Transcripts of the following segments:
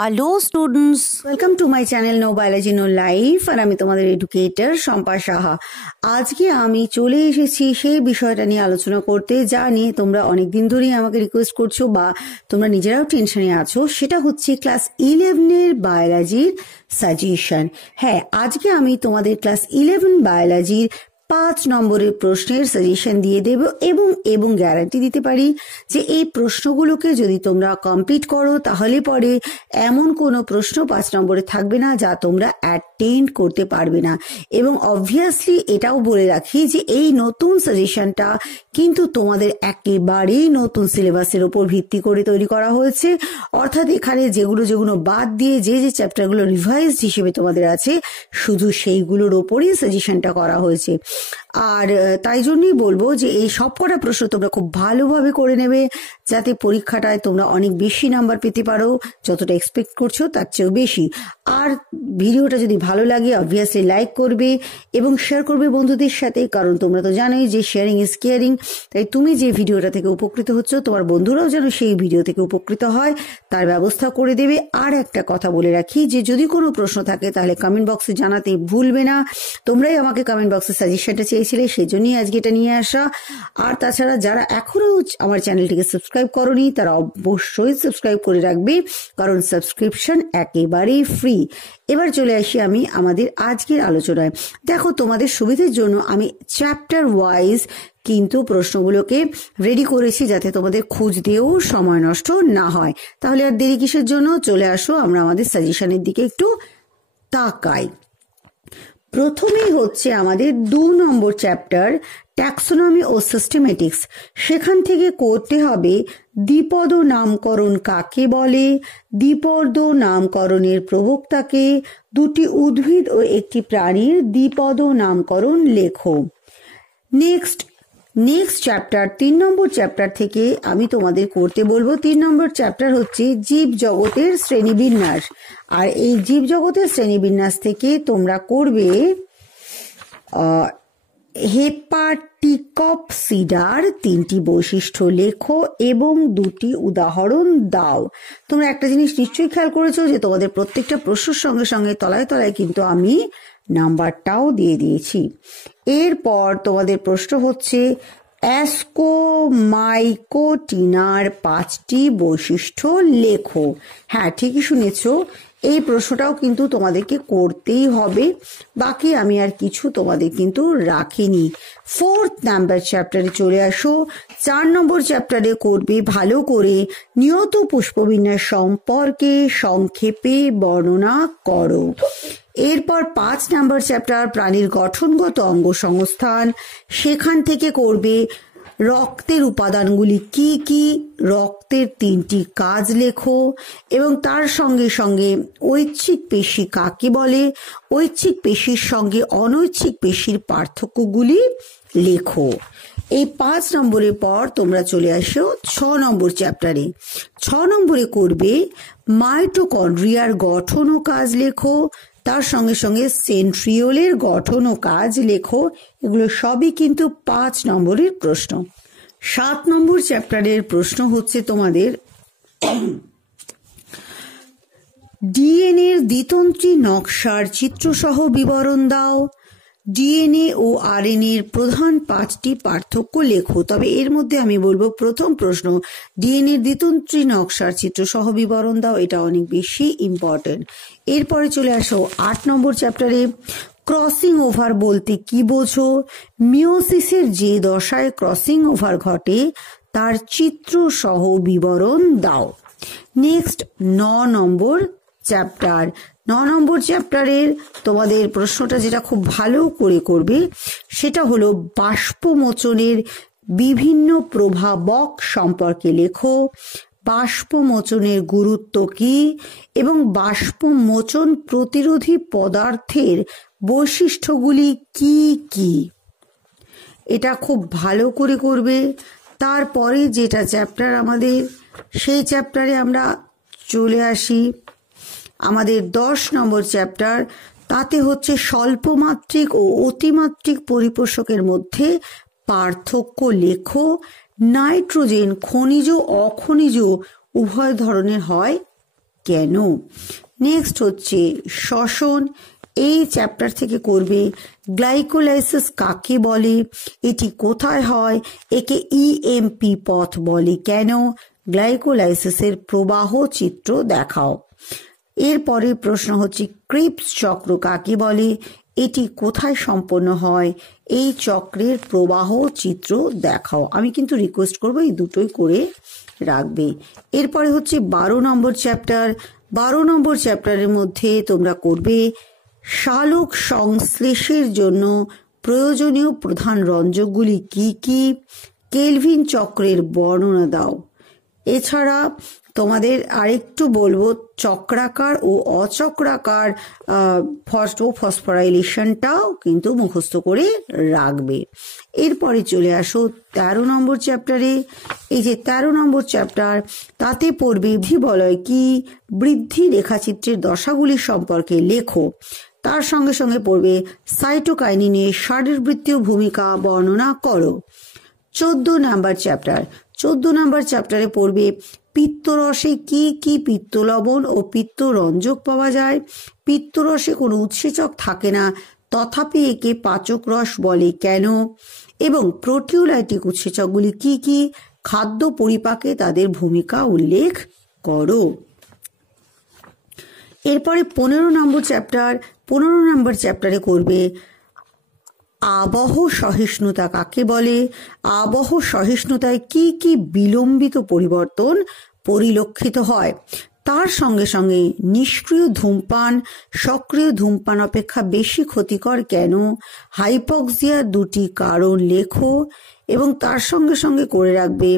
Hello students, welcome to my channel no biology no life. আর আমি তোমাদের educator Shampa Saha. আজকে আমি চলে এসেছি সেই বিষয়টা নিয়ে আলোচনা করতে, যা নিয়ে তোমরা অনেকদিন ধরেই আমাকে রিকোয়েস্ট করছো বা তোমরা নিজেরাও টেনশনে আছো। সেটা হচ্ছে ক্লাস 11 বায়োলজির সাজেশন। হ্যাঁ, আজকে আমি তোমাদের ক্লাস 11 বায়োলজির 5 নম্বরের প্রশ্নের সাজেশন দিয়ে দেব এবং গ্যারান্টি দিতে পারি যে এই প্রশ্নগুলোকে যদি তোমরা কমপ্লিট করো তাহলে পরে এমন কোনো প্রশ্ন 5 নম্বরে থাকবে না যা তোমরা অ্যাটেন্ড করতে পারবে না। এবং অবভিয়াসলি এটাও বলে রাখি যে এই নতুন সাজেশনটা কিন্তু তোমাদের একেবারেই নতুন সিলেবাসের ওপর ভিত্তি করে তৈরি করা হয়েছে। অর্থাৎ এখানে যেগুলো বাদ দিয়ে যে চ্যাপ্টারগুলো রিভাইজড হিসেবে তোমাদের আছে শুধু সেইগুলোর ওপরই সাজেশনটা করা হয়েছে। আর তাই জন্যই বলবো যে এই সব কটা প্রশ্ন তোমরা খুব ভালোভাবে করে নেবে, যাতে পরীক্ষাটায় তোমরা অনেক বেশি নাম্বার পেতে পারো, যতটা এক্সপেক্ট করছো তার চেয়েও বেশি। আর ভিডিওটা যদি ভালো লাগে অবভিয়াসলি লাইক করবে এবং শেয়ার করবে বন্ধুদের সাথে, কারণ তোমরা তো জানোই যে শেয়ারিং ইজ কেয়ারিং। তাই তুমি যে ভিডিওটা থেকে উপকৃত হচ্ছ তোমার বন্ধুরাও যেন সেই ভিডিও থেকে উপকৃত হয় তার ব্যবস্থা করে দেবে। আর একটা কথা বলে রাখি যে যদি কোনো প্রশ্ন থাকে তাহলে কমেন্ট বক্সে জানাতে ভুলবে না। তোমরাই আমাকে কমেন্ট বক্সে সাজেশনটা চেয়েছিলে, সেজন্যই আজকে এটা নিয়ে আসা। আর তাছাড়া যারা এখনো আমার চ্যানেলটিকে সাবস্ক্রাইব করোনি তারা অবশ্যই সাবস্ক্রাইব করে রাখবে, কারণ সাবস্ক্রিপশন একেবারেই ফ্রি। এবার চলে আসি আমি আমাদের আজকের আলোচনায়। দেখো, তোমাদের সুবিধের জন্য আমি চ্যাপ্টার ওয়াইজ কিন্তু প্রশ্নগুলোকে রেডি করেছি, যাতে তোমাদের খুঁজতেও সময় নষ্ট না হয়। তাহলে আর দেরি কিসের জন্য, চলে আসো আমরা আমাদের সাজেশনের দিকে একটু তাকাই। প্রথমেই হচ্ছে আমাদের 2 নম্বর চ্যাপ্টার ট্যাক্সোনমি ও সিস্টেমেটিক্স। সেখান থেকে করতে হবে দ্বিপদ নামকরণ কাকে বলে, দ্বিপদ নামকরণের প্রবক্তাকে, দুটি উদ্ভিদ ও একটি প্রাণীর দ্বিপদ নামকরণ লেখো। নেক্সট চ্যাপ্টার 3 নম্বর চ্যাপ্টার থেকে আমি তোমাদের করতে বলবো। 3 নম্বর চ্যাপ্টার হচ্ছে জীব জগতের শ্রেণীবিন্যাস। আর এই জীব জগতের শ্রেণীবিন্যাস থেকে তোমরা করবে হেপাটিকপসিডার 3টি বৈশিষ্ট্য লেখো এবং 2টি উদাহরণ দাও। তোমরা একটা জিনিস নিশ্চয়ই খেয়াল করেছো যে তোমাদের প্রত্যেকটা প্রশ্নের সঙ্গে সঙ্গে তলায় তলায় কিন্তু আমি নাম্বারটাও দিয়ে দিয়েছি। এরপর তোমাদের প্রশ্ন হচ্ছে অ্যাসকোমাইকোটিনার 5টি বৈশিষ্ট্য লেখো। হ্যাঁ, ঠিকই শুনেছো, এই প্রশ্নটাও কিন্তু তোমাদেরকে করতেই হবে। বাকি আমি আর কিছু তোমাদের কিন্তু রাখিনি। 4 নাম্বার চ্যাপ্টারে চলে আসো। 4 নম্বর চ্যাপ্টারে করবে ভালো করে নিয়ত পুষ্পবিন্যাস সম্পর্কে সংক্ষেপে বর্ণনা করো। এরপর 5 নাম্বার চ্যাপ্টার প্রাণীর গঠনগত অঙ্গ সংস্থান। সেখান থেকে করবে রক্তের উপাদানগুলি কি কি, রক্তের 3টি কাজ লেখো এবং তার সঙ্গে সঙ্গে ঐচ্ছিক পেশি কাকে বলে, ঐচ্ছিক পেশির সঙ্গে অনৈচ্ছিক পেশির পার্থক্যগুলি লেখো। এই 5 নম্বরের পর তোমরা চলে আসো 6 নম্বর চ্যাপ্টারে। 6 নম্বরে করবে মাইটোকন্ড্রিয়ার গঠন ও কাজ লেখো, তার সঙ্গে সঙ্গে সেন্ট্রিওলের গঠন ও কাজ লেখো। এগুলো সবই কিন্তু 5 নম্বরের প্রশ্ন। 7 নম্বর চ্যাপ্টারের প্রশ্ন হচ্ছে তোমাদের ডিএনএর দ্বিতন্ত্রী নকশার চিত্রসহ বিবরণ দাও। ডিএনএ ও আরএনএর প্রধান 5টি পার্থক্য লেখো। তবে এর মধ্যে আমি বলবো প্রথম প্রশ্ন ডিএনএর দ্বিতন্ত্রী নকশার চিত্রসহ বিবরণ দাও, এটা অনেক বেশি ইম্পর্টেন্ট। এরপরে চলে আসো 8 নম্বর চ্যাপ্টারে ক্রসিং ওভার বলতে কি বোঝো, মিওসিসের যে দশায় ক্রসিং ওভার ঘটে তার চিত্রসহ বিবরণ দাও। নেক্সট 9 নম্বর চ্যাপ্টার। 9 নম্বর চ্যাপ্টারের তোমাদের প্রশ্নটা যেটা খুব ভালো করে করবে সেটা হলো বাষ্পমোচনের বিভিন্ন প্রভাবক সম্পর্কে লেখো, বাষ্পমোচনের গুরুত্ব কি এবং বাষ্পমোচন প্রতিরোধী পদার্থের বৈশিষ্ট্যগুলি কি কি, এটা খুব ভালো করে করবে। তারপরে যেটা চ্যাপ্টার আমাদের, সেই চ্যাপ্টারে আমরা চলে আসি আমাদের 10 নম্বর চ্যাপ্টার। তাতে হচ্ছে স্বল্পমাত্রিক ও অতিমাত্রিক পরিপোষকের মধ্যে পার্থক্য লেখো। নাইট্রোজেন খনিজ অখনিজ উভয় ধরনের হয় কেন। নেক্সট হচ্ছে শ্বসন, এই চ্যাপ্টার থেকে করবে গ্লাইকোলাইসিস কাকে বলে, এটি কোথায় হয়, একে ইএমপি পথ বলে কেন, গ্লাইকোলাইসিসের প্রবাহ চিত্র দেখাও। এরপরে প্রশ্ন হচ্ছে ক্রিপস চক্র কাকে বলে, এটি কোথায় সম্পন্ন হয়, এই চক্রের প্রবাহ চিত্র দেখাও। আমি কিন্তু রিকোয়েস্ট করবো এই দুটোই করে রাখবে। এরপরে হচ্ছে 12 নম্বর চ্যাপ্টার। 12 নম্বর চ্যাপ্টারের মধ্যে তোমরা করবে সালোক সংশ্লেষের জন্য প্রয়োজনীয় প্রধান রঞ্জকগুলি কি কি, কেলভিন চক্রের বর্ণনা দাও। এছাড়া তোমাদের আরেকটু বলবো চক্রাকার ও অচক্রাকার ফসফোরাইলেশনটাও কিন্তু মুখস্থ করে রাখবে। এরপরে চলে আসো 13 নম্বর চ্যাপ্টারে। এই যে 13 নম্বর চ্যাপ্টার, তাতে পড়বে বৃদ্ধি বলয় কি, বৃদ্ধি রেখাচিত্রের দশাগুলি সম্পর্কে লেখো। তার সঙ্গে সঙ্গে পড়বে সাইটোকাইনিনের শারীরবৃত্তীয় ভূমিকা বর্ণনা করো। 14 নম্বর চ্যাপ্টার। 14 নম্বর চ্যাপ্টারে পড়বে পিত্তরসে কি কি পিত্তলবণ ও পিত্তরঞ্জক পাওয়া যায়। পিত্তরসে কোনো উৎসেচক থাকে না, তথাপি একে পাচক রস বলে কেন, এবং প্রোটিওলাইটিক উৎসেচকগুলি কি কি, খাদ্য পরিপাকে তাদের ভূমিকা উল্লেখ করো। এরপরে 15 নম্বর চ্যাপ্টার। 15 নম্বর চ্যাপ্টারে করবে আবহ সহিষ্ণুতা কাকে বলে, আবহ সহিষ্ণুতায় কি কি বিলম্বিত পরিবর্তন পরিলক্ষিত হয়। তার সঙ্গে সঙ্গে নিষ্ক্রিয় ধূমপান সক্রিয় ধূমপান অপেক্ষা বেশি ক্ষতিকর কেন, হাইপক্সিয়ার দুটি কারণ লেখো, এবং তার সঙ্গে সঙ্গে করে রাখবে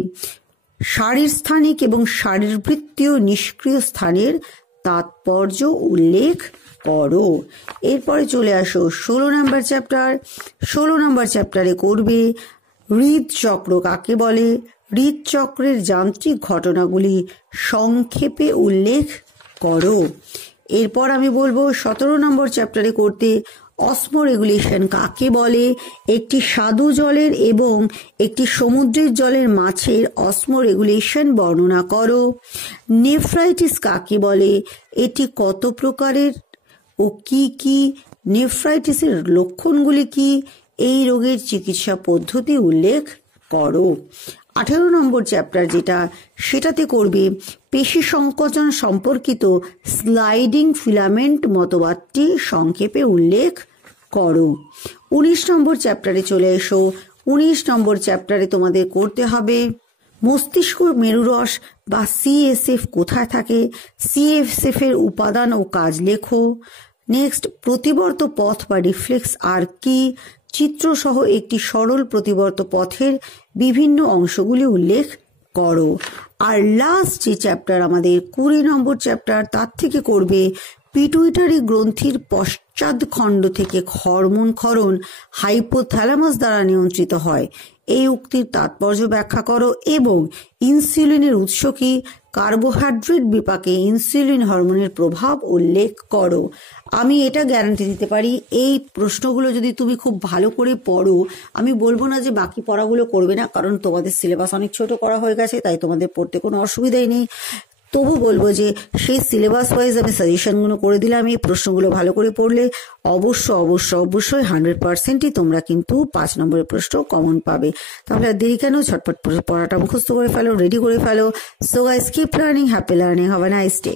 শারীরস্থানিক এবং শারীরবৃত্তীয় নিষ্ক্রিয় স্থানের তাৎপর্য উল্লেখ করো। এরপরে চলে আসো 16 নম্বর চ্যাপ্টার। 16 নম্বর চ্যাপ্টারে করবে হৃদচক্র কাকে বলে, হৃদচক্রের যান্ত্রিক ঘটনাগুলি সংক্ষেপে উল্লেখ করো। এরপর আমি বলবো 17 নম্বর চ্যাপ্টারে করতে অসমোরেগুলেশন কাকে বলে, একটি স্বাদু জলের এবং একটি সমুদ্রের জলের মাছের অসমোরেগুলেশন বর্ণনা করো। নেফ্রাইটিস কাকে বলে, এটি কত প্রকারের ও কি কি, নেফ্রাইটিসের লক্ষণগুলি কি, এই রোগের চিকিৎসা পদ্ধতি উল্লেখ করো। 18 নম্বর চ্যাপ্টার যেটা, সেটাতে করবে পেশি সংকোচন সম্পর্কিত স্লাইডিং ফিলামেন্ট মতবাদটি সংক্ষেপে উল্লেখ করো। 19 নম্বর চ্যাপ্টারে চলে এসো। 19 নম্বর চ্যাপ্টারে তোমাদের করতে হবে মস্তিষ্ক মেরুরস বা সিএসএফ কোথায় থাকে, সিএসএফ এর উপাদান ও কাজ লেখো। নেক্সট প্রতিবর্ত পথ বা রিফ্লেক্স আর কি, চিত্রসহ একটি সরল প্রতিবর্ত পথের বিভিন্ন অংশগুলি উল্লেখ করো। আর লাস্ট যে চ্যাপ্টার আমাদের 20 নম্বর চ্যাপ্টার, তার থেকে করবে পিটুইটারি গ্রন্থির পশ্চাৎখণ্ড থেকে হরমোন ক্ষরণ হাইপোথ্যালামাস দ্বারা নিয়ন্ত্রিত হয়, এই উক্তির তাৎপর্য ব্যাখ্যা করো, এবং ইনসুলিনের উৎস কি, কার্বোহাইড্রেট বিপাকে ইনসুলিন হরমোনের প্রভাব উল্লেখ করো। আমি এটা গ্যারান্টি দিতে পারি, এই প্রশ্নগুলো যদি তুমি খুব ভালো করে পড়ো, আমি বলবো না যে বাকি পড়াগুলো করবে না, কারণ তোমাদের সিলেবাস অনেক ছোট করা হয়ে গেছে, তাই তোমাদের পড়তে কোনো অসুবিধাই নেই। তবু বলবো যে সেই সিলেবাস ওয়াইজ আমি সাজেশনগুলো করে দিলাম, এই প্রশ্নগুলো ভালো করে পড়লে অবশ্যই 100%ই তোমরা কিন্তু 5 নম্বরের প্রশ্ন কমন পাবে। তাহলে আর দেরি কেন, ঝটপট পড়াটা মুখস্থ করে ফেলো, রেডি করে ফেলো। So guys keep learning, happy learning, have a nice day.